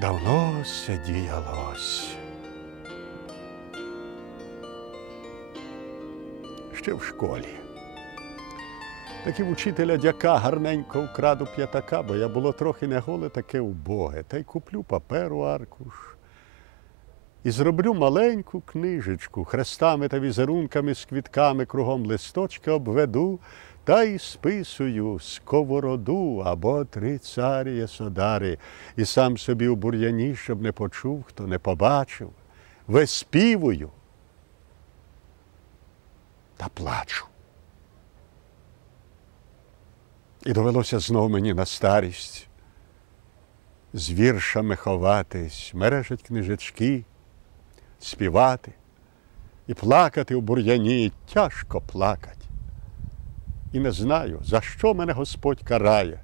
Давно сидіялось. Ще в школі. Так і в учителя дяка гарненько вкраду п'ятака, бо я було трохи не голе, таке убоге. Та й куплю паперу аркуш. І зроблю маленьку книжечку, хрестами та візерунками з квітками кругом листочка обведу та й списую сковороду або три царі содари, і сам собі у бур'яні, щоб не почув, хто не побачив, виспівую та плачу. І довелося знов мені на старість з віршами ховатись, мережать книжечки, співати і плакати у бур'яні, тяжко плакать. І не знаю, за що мене Господь карає.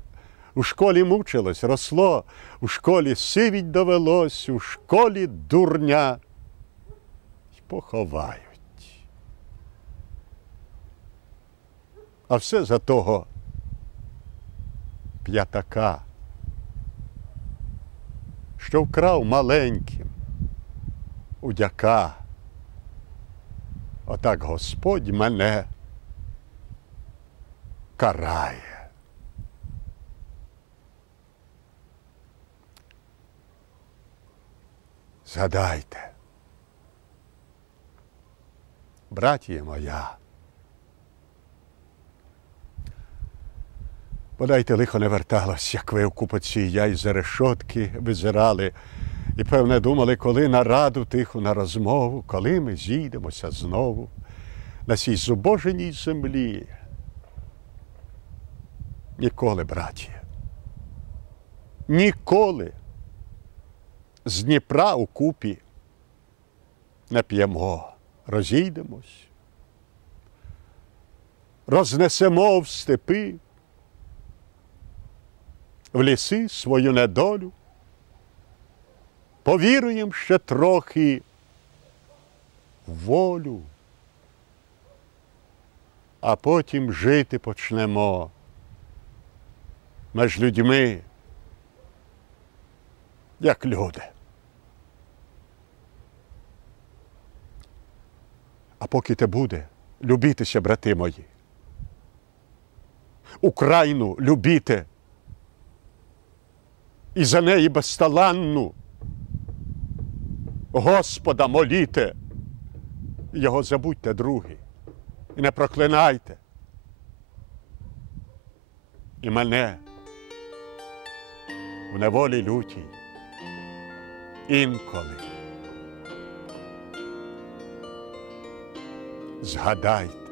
У школі мучилось, росло, у школі сивіть довелось, у школі дурня й поховають. А все за того п'ятака, що вкрав маленьким у дяка. Отак Господь мене карає. Згадайте, братія моя. Подайте лихо не верталось, як ви в купоці я із решотки визирали, і, певне, думали, коли на раду тиху на розмову, коли ми зійдемося знову на цій зубоженій землі. Ніколи, браті, ніколи з Дніпра у купі не п'ємо, розійдемось, рознесемо в степи, в ліси свою недолю, повіруємо ще трохи в волю, а потім жити почнемо між людьми, як люди. А поки те буде, любітеся, брати мої. Україну любіте і за неї безталанну. Господа моліте, його забудьте, другі, і не проклинайте. І мене в неволі лютій інколи. Згадайте.